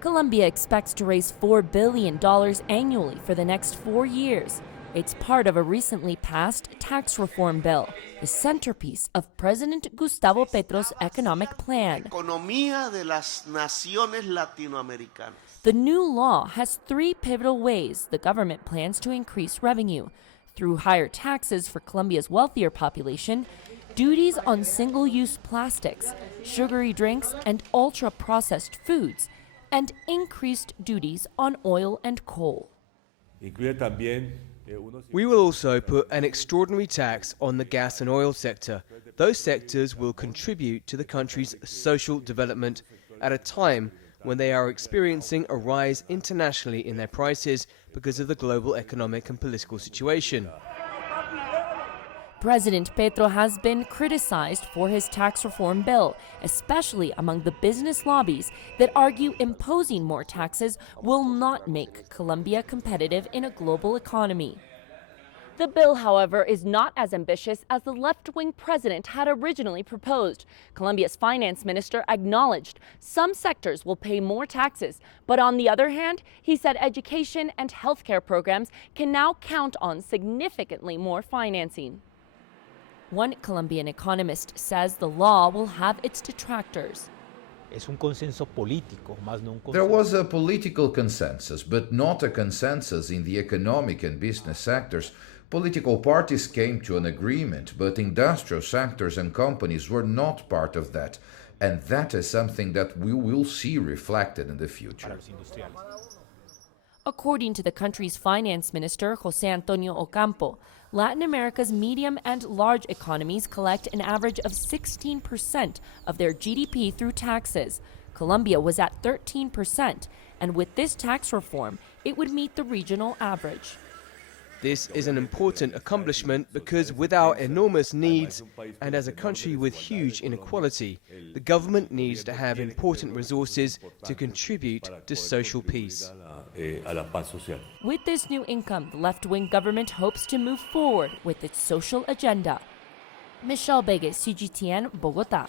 Colombia expects to raise $4 billion annually for the next 4 years. It's part of a recently passed tax reform bill, the centerpiece of President Gustavo Petro's economic plan. Economía de las naciones latinoamericanas. The new law has 3 pivotal ways the government plans to increase revenue: through higher taxes for Colombia's wealthier population, duties on single-use plastics, sugary drinks, and ultra-processed foods, and increased duties on oil and coal. We will also put an extraordinary tax on the gas and oil sector. Those sectors will contribute to the country's social development at a time when they are experiencing a rise internationally in their prices because of the global economic and political situation. President Petro has been criticized for his tax reform bill, especially among the business lobbies that argue imposing more taxes will not make Colombia competitive in a global economy. The bill, however, is not as ambitious as the left-wing president had originally proposed. Colombia's finance minister acknowledged some sectors will pay more taxes, but on the other hand, he said education and healthcare programs can now count on significantly more financing. One Colombian economist says the law will have its detractors. There was a political consensus, but not a consensus in the economic and business sectors. Political parties came to an agreement, but industrial sectors and companies were not part of that. And that is something that we will see reflected in the future. According to the country's finance minister, José Antonio Ocampo, Latin America's medium and large economies collect an average of 16% of their GDP through taxes. Colombia was at 13%, and with this tax reform, it would meet the regional average. This is an important accomplishment because with our enormous needs and as a country with huge inequality, the government needs to have important resources to contribute to social peace. With this new income, the left-wing government hopes to move forward with its social agenda. Begue, CGTN, Bogota.